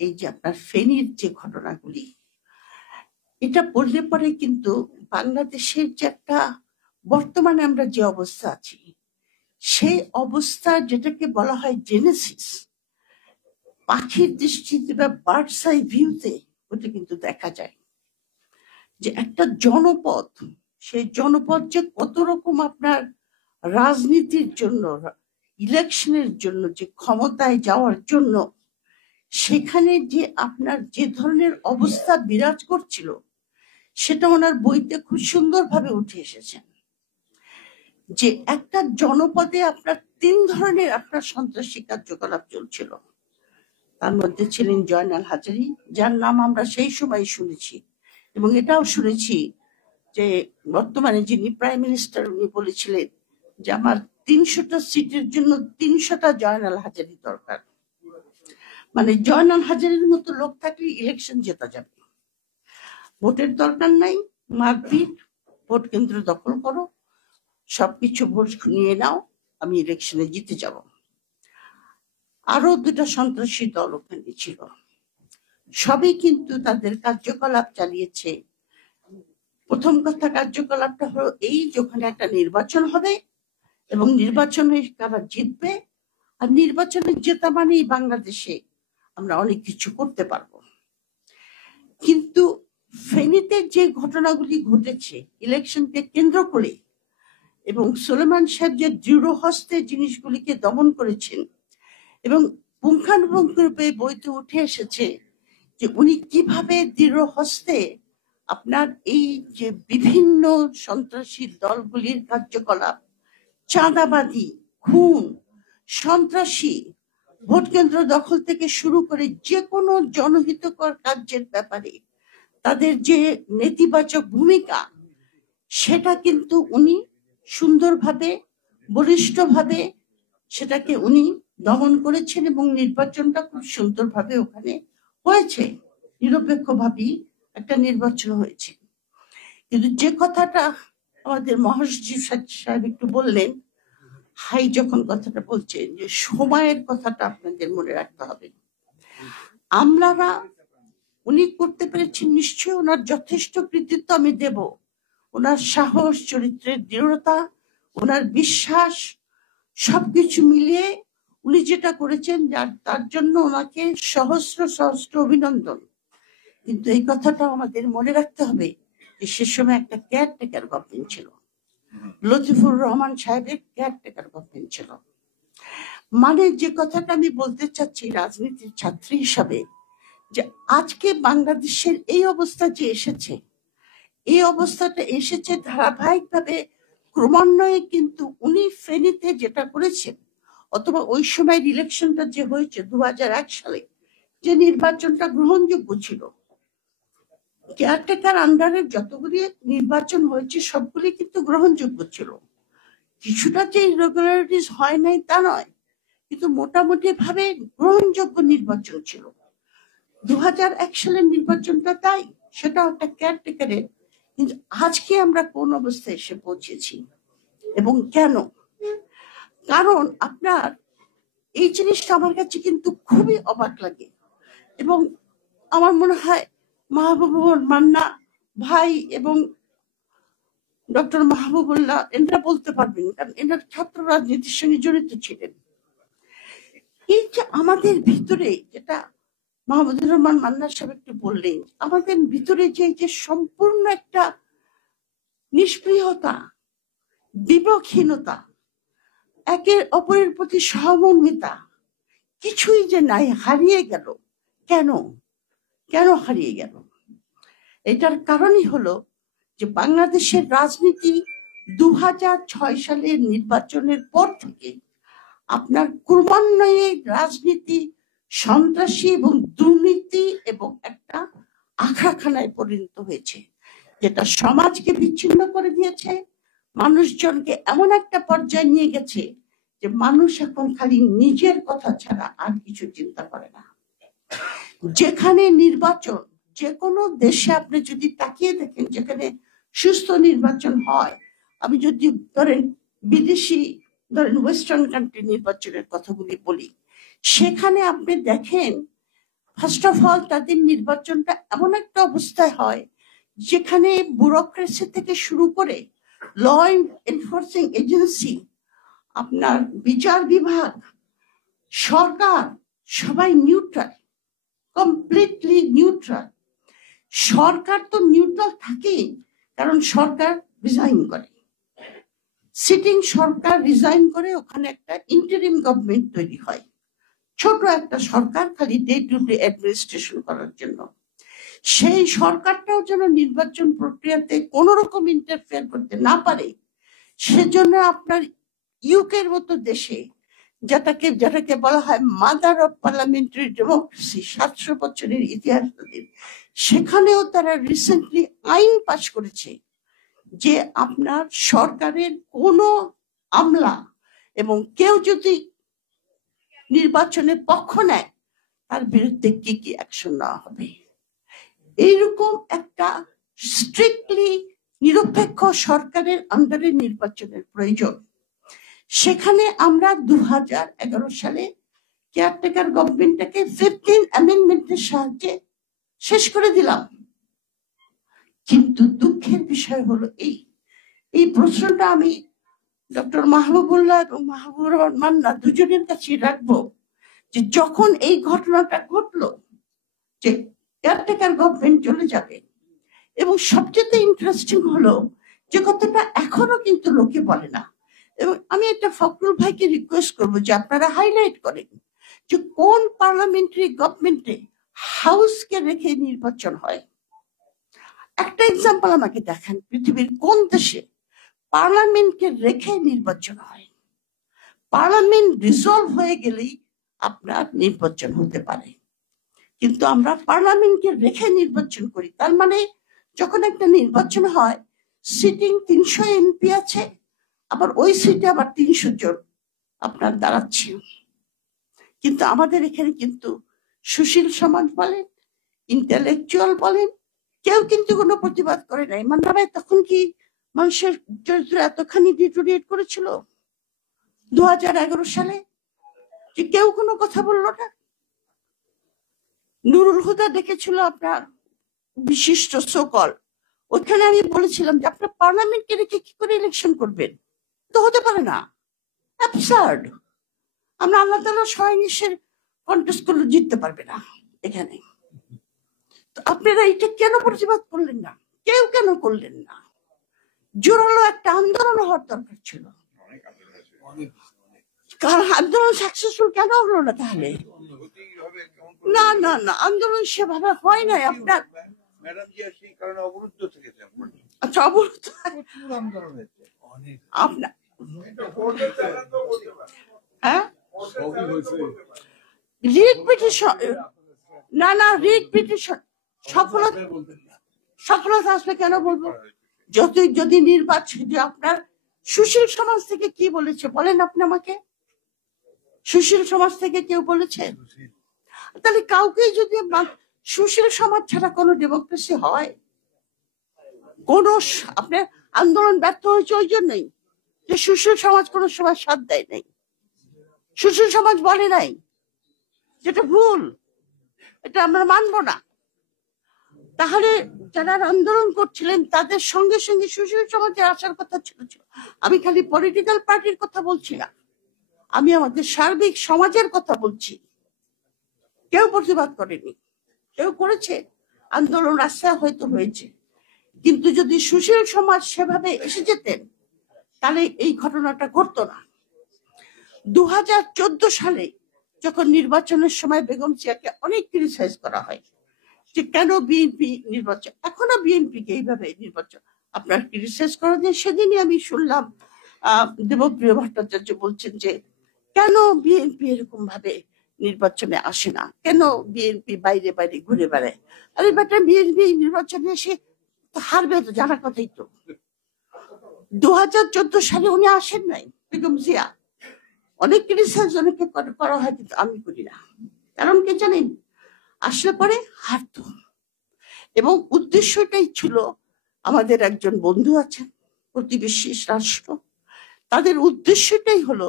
এই যে আপনার ফেনীর যে ঘটনাগুলি, এটা পড়লে পরে কিন্তু বাংলাদেশের যে একটা বর্তমানে আমরা যে অবস্থা আছি, সেই অবস্থা যেটাকে বলা হয় জেনেসিস, পাখির দৃষ্টিতে বা বার্ডস আই ভিউতে ওটা কিন্তু দেখা যায় যে একটা জনপদ, সেই জনপদ যে কত রকম আপনার রাজনীতির জন্য, ইলেকশনের জন্য, যে ক্ষমতায় যাওয়ার জন্য সেখানে যে আপনার যে ধরনের অবস্থা বিরাজ করছিল, সেটা ওনার বইতে খুব সুন্দরভাবে উঠে এসেছেন। যে একটা জনপদে আপনার 3 ধরনের আপনার সন্ত্রাসী কার্যকলাপ চলছিল। তার মধ্যে ছিলেন জয়নাল হাজারী, যার নাম আমরা সেই সময় শুনেছি, এবং এটাও শুনেছি যে বর্তমানে যিনি প্রাইম মিনিস্টার উনি বলেছিলেন যে আমার 300টা সিটের জন্য 300টা জয়নাল হাজারী দরকার। মানে জয়নাল হাজারীর মতো লোক থাকলে ইলেকশন জেতা যাবে। ভোটের দরকার নাই, মারপিট, ভোট কেন্দ্র দখল করো, সবকিছু ভোট নিয়ে নাও, আমি ইলেকশনে জিতে যাব। আরো 2টা সন্ত্রাসী দল ওখানে ছিল, সবই কিন্তু তাদের কার্যকলাপ চালিয়েছে। প্রথম কথা, কার্যকলাপটা হলো এই যে ওখানে একটা নির্বাচন হবে এবং নির্বাচনে কারা জিতবে, আর নির্বাচনে জেতা মানেই বাংলাদেশে আমরা অনেক কিছু করতে পারবো। কিন্তু ফেনীতে যে ঘটনাগুলি ঘটেছে ইলেকশনকে কেন্দ্র করে, এবং সুলেমান সাহেব যে দৃঢ় হস্তে জিনিসগুলিকে দমন করেছেন, এবং পুঙ্খানুপুঙ্খরূপে বইতে উঠে এসেছে যে উনি কিভাবে দৃঢ় হস্তে আপনার এই যে বিভিন্ন সন্ত্রাসী দলগুলির কার্যকলাপ, চাঁদাবাজি, খুন, সন্ত্রাসী, ভোট কেন্দ্র দখল থেকে শুরু করে যে কোনো জনহিতকর কার্যের ব্যাপারে তাদের যে নেতিবাচক ভূমিকা, সেটা কিন্তু উনি সুন্দরভাবে, বলিষ্ঠভাবে সেটাকে উনি দমন করেছেন, এবং নির্বাচনটা খুব সুন্দরভাবে ওখানে হয়েছে, নিরপেক্ষভাবেই একটা নির্বাচন হয়েছে। কিন্তু যে কথাটা আমাদের মহাসচিব সাহেব একটু বললেন, হাই যখন কথাটা বলছেন যে সময়ের কথাটা আপনাদের মনে রাখতে হবে। আমরা উনি করতে পেরেছেন, নিশ্চয়ই ওনার যথেষ্ট কৃতিত্ব আমি দেব। ওনার সাহস, চরিত্রের দৃঢ়তা, ওনার বিশ্বাস, সবকিছু মিলিয়ে উনি যেটা করেছেন, তার জন্য ওনাকে সহস্র সহস্র অভিনন্দন। কিন্তু এই কথাটা আমাদের মনে রাখতে হবে যে সে সময় একটা কেয়ারটেকার গভর্নমেন্ট ছিল, লতিফুর রহমান সাহেবের কেয়ারটেকার গভর্নমেন্ট ছিল। মানে যে কথাটা আমি বলতে চাচ্ছি রাজনীতির ছাত্রী হিসাবে, যে আজকে বাংলাদেশের এই অবস্থা যে এসেছে, এই অবস্থাটা এসেছে ধারাবাহিকভাবে ক্রমান্বয়ে। কিন্তু উনি ফেনীতে যেটা করেছেন, অথবা ওই সময়ের ইলেকশনটা যে হয়েছে 2001 সালে, যে নির্বাচনটা গ্রহণযোগ্য ছিল, কেয়ারটেকার আন্ডারে যতগুলি নির্বাচন হয়েছে সবগুলি কিন্তু গ্রহণযোগ্য ছিল। কিছুটা যে ইরেগুলারিটিস হয় নাই তা নয়, কিন্তু মোটামুটি ভাবে গ্রহণযোগ্য নির্বাচন ছিল। 2001 সালের নির্বাচনটা তাই, সেটা একটা কেয়ারটেকারের। কিন্তু আজকে আমরা কোন অবস্থায় এসে পৌঁছেছি এবং কেন? কারণ আপনার এই জিনিসটা আমার কাছে কিন্তু খুবই অবাক লাগে, এবং আমার মনে হয় মাহবুবুর মান্না ভাই এবং ডক্টর মাহবুবুল্লাহ এনারা বলতে পারবেন, কারণ এনার ছাত্র রাজনীতির সঙ্গে জড়িত ছিলেন। এই যে আমাদের ভিতরে, যেটা মাহমুদুর রহমান মান্না সাহেব একটু বললেন, আমাদের ভিতরে যে সম্পূর্ণ একটা নিষ্ক্রিয়তা, বিবেকহীনতা, একের অপরের প্রতি সহমর্মিতা, কিছুই যে নাই, হারিয়ে গেল। কেন কেন হারিয়ে গেল? এটার কারণই হলো যে বাংলাদেশের রাজনীতি 2006 সালের নির্বাচনের পর থেকে আপনার ক্রমান্বয়ে রাজনীতি সন্ত্রাসী এবং দুর্নীতি এবং একটা আখাখানায় পরিণত হয়েছে, যেটা সমাজকে বিচ্ছিন্ন করে দিয়েছে, মানুষজনকে এমন একটা পর্যায়ে নিয়ে গেছে যে মানুষ এখন খালি নিজের কথা ছাড়া আর কিছু চিন্তা করে না। যেখানে নির্বাচন, যে কোনো দেশে আপনি যদি তাকিয়ে দেখেন যেখানে সুস্থ নির্বাচন হয়, আমি যদি ধরেন বিদেশি, ধরেন ওয়েস্টার্ন কান্ট্রি নির্বাচনের কথাগুলি বলি, সেখানে আপনি দেখেন ফার্স্ট অফ অল তাদের নির্বাচনটা এমন একটা অবস্থায় হয় যেখানে ব্যুরোক্রেসি থেকে শুরু করে ল এনফোর্সিং এজেন্সি, আপনার বিচার বিভাগ, সরকার, সবাই নিউট্রাল, কমপ্লিটলি নিউট্রাল। সরকার তো নিউট্রাল থাকেই, কারণ সরকার রিজাইন করে, সিটিং সরকার রিজাইন করে, ওখানে একটা ইন্টারিম গভর্নমেন্ট তৈরি হয়, ছোট একটা সরকার, খালি ডে টু ডে অ্যাডমিনিস্ট্রেশন করার জন্য। সেই সরকারটাও যেন নির্বাচন প্রক্রিয়াতে কোন রকম ইন্টারফেয়ার করতে না পারে, সেজন্য আপনার ইউকের মতো দেশে, যেটাকে বলা হয় মাদার অফ পার্লামেন্টারি ডেমোক্রেসি, 700 বছরের ইতিহাস তাদের, সেখানেও তারা রিসেন্টলি আইন পাশ করেছে যে আপনার সরকারের কোন আমলা এবং কেউ যদি নির্বাচনের পক্ষ নেয় তার বিরুদ্ধে কি কি অ্যাকশন নেওয়া হবে। এইরকম একটা স্ট্রিক্টলি নিরপেক্ষ সরকারের আন্ডারে নির্বাচনের প্রয়োজন। সেখানে আমরা 2011 সালে কেয়ারটেকার গভর্নমেন্টটাকে 15 অ্যামেন্ডমেন্টের সাহায্যে শেষ করে দিলাম। কিন্তু দুঃখের বিষয় হলো এই প্রশ্নটা আমি ডক্টর মাহবুবুল্লাহ এবং মাহবুবুর রহমান মান্না দুজনের কাছে রাখবো, যে যখন এই ঘটনাটা ঘটলো যে কেয়ারটেকার গভর্নমেন্ট চলে যাবে, এবং সবচেয়ে ইন্টারেস্টিং হলো যে কথাটা এখনো কিন্তু লোকে বলে না, এবং আমি একটা ফখরুল ভাইকে রিকোয়েস্ট করবো যে আপনারা হাইলাইট করেন যে কোন পার্লামেন্টারি গভর্নমেন্টে হাউসকে রেখে নির্বাচন হয়। একটা এক্সাম্পল আমাকে দেখান, পৃথিবীর কোন দেশে পার্লামেন্টকে রেখে নির্বাচন হয়। পার্লামেন্ট রিজলভ হয়ে গেলেই আপনার নির্বাচন হতে পারে, কিন্তু আমরা পার্লামেন্টকে রেখে নির্বাচন করি। তার মানে যখন একটা নির্বাচন হয়, সিটিং 300 এমপি আছে, আবার ওই সিটে আবার 300 জন আপনার দাঁড়াচ্ছে। কিন্তু আমাদের এখানে কিন্তু সুশীল সমাজ বলেন, ইন্টেলেকচুয়াল বলেন, কেউ কিন্তু কোনো প্রতিবাদ করে নাই। মান্না ভাই, তখন কি মানুষের চরিত্র এতখানি ডিটোরিয়েট করেছিল 2011 সালে যে কেউ কোনো কথা বললো না? নুরুল হুদা ডেকেছিল আপনার বিশিষ্ট সকল, ওখানে আমি বলেছিলাম যে আপনার পার্লামেন্টকে রেখে কি করে ইলেকশন করবেন, তো হতে পারে না, অ্যাবসার্ড। আমরা আল্লাহ তাআলা সহিংসের কন্টেস্ট করলে জিততে পারবে না এখানে। তো আপনারা এটা কেন প্রতিবাদ করলেন না? কেউ কেন করলেন না? জোরালো একটা আন্দোলন হওয়ার দরকার ছিল। কারণ আন্দোলন সাকসেসফুল কেন হলো না তাহলে? না না না, আন্দোলন সেভাবে হয় নাই আপনার। আচ্ছা, অবরুদ্ধ আপনার, হ্যাঁ, রিট পিটিশন, না না, রিট পিটিশন সফলতা আসবে কেন বলবো? যদি নির্বাচন, আপনার সুশীল সমাজ থেকে কি বলেছে বলেন আপনি আমাকে? সুশীল সমাজ থেকে কেউ বলেছে? তাহলে কাউকে যদি, সুশীল সমাজ ছাড়া কোনো ডেমোক্রেসি হয়? কোন আপনার আন্দোলন ব্যর্থ হয়েছে ওই জন্যই যে সুশীল সমাজ কোনো সময় সাথ দেয় নাই, সুশীল সমাজ বলে নাই যেটা ভুল, এটা আমরা মানবো না। তাহলে যারা আন্দোলন করছিলেন তাদের সঙ্গে সঙ্গে সুশীল সমাজে আসার কথা ছিল। আমি খালি পলিটিক্যাল পার্টির কথা বলছি না, আমি আমাদের সার্বিক সমাজের কথা বলছি। কেউ প্রতিবাদ করেনি, কেউ করেছে আন্দোলন, রাস্তায় হয়তো হয়েছে, কিন্তু যদি সুশীল সমাজ সেভাবে এসে যেতেন তাহলে এই ঘটনাটা ঘটতো না। 2014 সালে যখন নির্বাচনের সময় বেগম জিয়াকে অনেক ক্রিটিসাইজ করা হয় যে কেন বিএনপি নির্বাচন, এখনো বিএনপি কে এইভাবে নির্বাচন আপনার ক্রিটিসাইজ করা যায়। সেদিনই আমি শুনলাম দেবপ্রিয় ভট্টাচার্য বলছেন যে কেন বিএনপি এরকম ভাবে নির্বাচনে আসে না, কেন বিএনপি বাইরে বাইরে ঘুরে বেড়ায়। আরে বেটা, বিএনপি নির্বাচনে এসে হারবে তো, জানার কথাই তো। 2014 সালে উনি আসেন নাই, বেগম জিয়া। অনেক ক্রিটিসাইজ অনেকে করা হয়, কিন্তু আমি করি না। কারণ কি জানেন? আসলে পরে হারতো, এবং উদ্দেশ্যটাই ছিল, আমাদের একজন বন্ধু আছেন প্রতিবেশী রাষ্ট্র, তাদের উদ্দেশ্যটাই হলো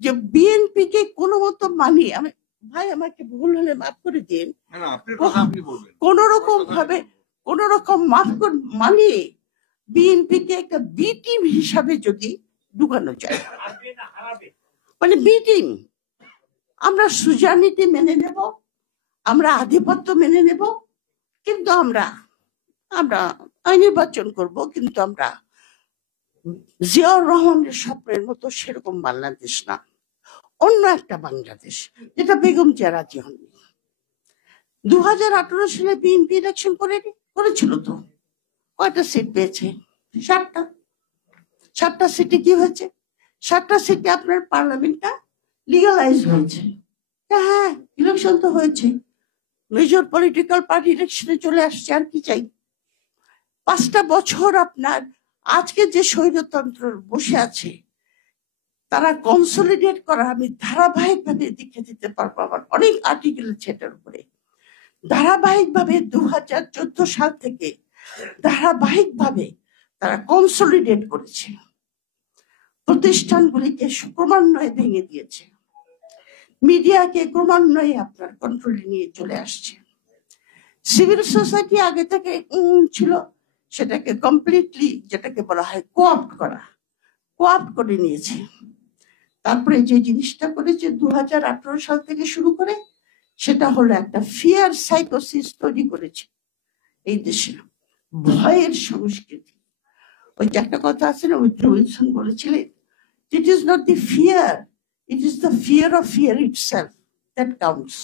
যে বিএনপি কে কোনো মতো মানিয়ে, আমি ভাই আমাকে ভুল হলে মাফ করে দিন। না না, আপনার কথা আপনি বলবেন। কোন রকম মানিয়ে বিএনপিকে একটা বি টিম হিসাবে যদি ঢুকানো যায়, মানে বি টিম, আমরা সুজানীতি মেনে নেব, আমরা আধিপত্য মেনে নেব, কিন্তু আমরা নির্বাচন করব, কিন্তু আমরা জিয়াউর রহমানের স্বপ্নের মতো সেরকম বাংলাদেশ না, অন্য একটা বাংলাদেশ, যেটা বেগম জিয়া রাজি হননি। 2018 সালে বিএনপি ইলেকশন করেছিল তো, কয়টা সিট পেয়েছে? 7টা সিটে কি হয়েছে? 7টা সিটে আপনার পার্লামেন্টটা লিগালাইজ হয়েছে। হ্যাঁ, ইলেকশন তো হয়েছে, মেজর পলিটিক্যাল পার্টি ইলেকশনে চলে আসছে, আর কি চাই? 5টা বছর আপনার আজকে যে স্বৈরতন্ত্র বসে আছে তারা কনসলিডেট করা, আমি ধারাবাহিকভাবে দেখে দিতে পারবো, আমার অনেক আর্টিকেল আছে এটার উপরে। ধারাবাহিকভাবে 2014 সাল থেকে ধারাবাহিকভাবে তারা কনসলিডেট করেছে, প্রতিষ্ঠানগুলিকে ক্রমান্বয়ে ভেঙে দিয়েছে, মিডিয়াকে ক্রমান্বয়ে আপনার কন্ট্রোলে নিয়ে চলে আসছে। সিভিল সোসাইটি আগে থেকে ছিল, সেটাকে কমপ্লিটলি, যেটাকে বলা হয় কোঅপ্ট করে নিয়েছে। তারপরে যে জিনিসটা করেছে 2018 সাল থেকে শুরু করে, সেটা হলো একটা ফিয়ার সাইকোসিস তৈরি করেছে এই দেশে, ভয়ের সংস্কৃতি। ওই যে একটা কথা আছে না, উইলসন বলেছিলেন, it is not the fear, it is the fear of fear itself that counts.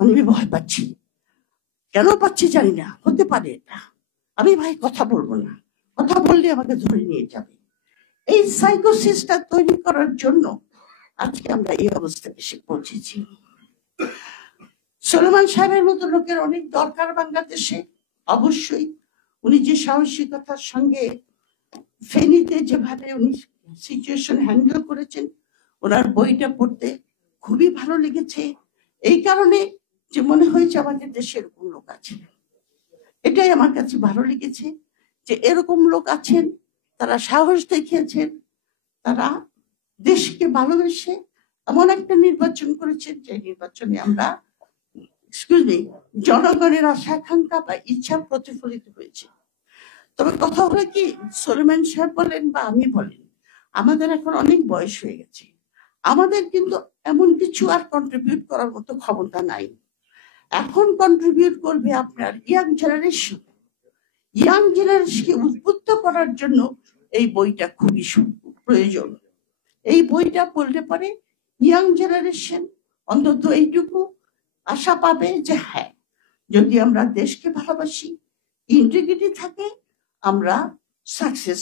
আমি ভয় পাচ্ছি, কেন পাচ্ছি জানি না, হতে পারে এটা, আমি ভাই কথা বলবো না, কথা বললে আমাকে ধরে নিয়ে যাবে। এই সাইকোসিসটা তৈরি করার জন্য আজকে আমরা এই অবস্থায় এসে পৌঁছেছি। সুলেমান সাহেবের মতো লোকের অনেক দরকার বাংলাদেশে, অবশ্যই। উনি যে সাহসিকতার সঙ্গে ফেনীতে যেভাবে উনি সিচুয়েশন হ্যান্ডেল করেছেন, ওনার বইটা পড়তে খুবই ভালো লেগেছে। এই কারণে যে মনে হয়েছে আমাদের দেশে এরকম লোক আছে, এটাই আমার কাছে ভালো লেগেছে, যে এরকম লোক আছেন, তারা সাহস দেখিয়েছেন, তারা দেশকে ভালোবেসে এমন একটা নির্বাচন করেছেন, যে নির্বাচনে আমরা জনগণের আশা আকাঙ্ক্ষা বা ইচ্ছা প্রতিফলিত হয়েছে। তবে কথা হলো কি, সুলেমান সাহেব বলেন বা আমি বলেন, আমাদের এখন অনেক বয়স হয়ে গেছে, আমাদের কিন্তু এমন কিছু আর কন্ট্রিবিউট করার মতো ক্ষমতা নাই। এখন কন্ট্রিবিউট করবে আপনার ইয়াং জেনারেশনকে উদ্বুদ্ধ করার জন্য এই বইটা খুবই প্রয়োজন। এই বইটা পড়লে পরে ইয়াং জেনারেশন অন্তত এইটুকু আশা পাবে যে হ্যাঁ, যদি আমরা দেশকে ভালোবাসি, ইন্টিগ্রিটি থাকে, আমরা সাকসেস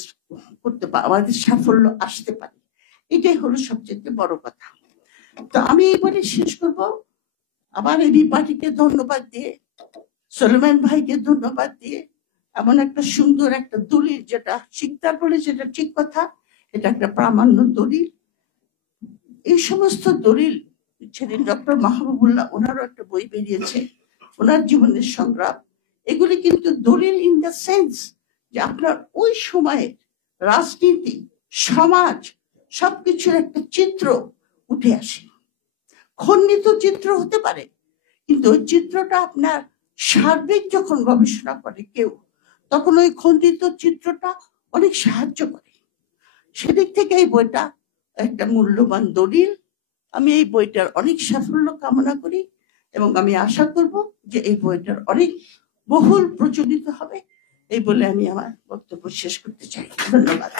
করতে পারি, আমাদের সাফল্য আসতে পারে। এটাই হলো সবচেয়ে বড় কথা। তো আমি এবারে শেষ করব আবার এবি পার্টিকে ধন্যবাদ দিয়ে, সুলেমান ভাইকে ধন্যবাদ দিয়ে, এমন একটা সুন্দর একটা দলিল, যেটা শিকদার বলে, যেটা ঠিক কথা, এটা একটা প্রামাণ্য দলিল। এই সমস্ত দলিল সেদিন ডক্টর মাহবুবুল্লাহ, ওনারও একটা বই বেরিয়েছে, ওনার জীবনের সংগ্রাম, এগুলি কিন্তু দলিল ইন দ্য সেন্স যে আপনার ওই সময়ের রাজনীতি, সমাজ, সবকিছুর একটা চিত্র উঠে আসে। খন্ডিত চিত্র হতে পারে, কিন্তু ওই চিত্রটা আপনার সার্বিক যখন গবেষণা করে কেউ, তখন ওই খন্ডিত চিত্রটা অনেক সাহায্য করে। সেদিক থেকে এই বইটা একটা মূল্যবান দলিল। আমি এই বইটার অনেক সাফল্য কামনা করি, এবং আমি আশা করব যে এই বইটার অনেক বহুল প্রচলিত হবে। এই বলে আমি আমার বক্তব্য শেষ করতে চাই। ধন্যবাদ।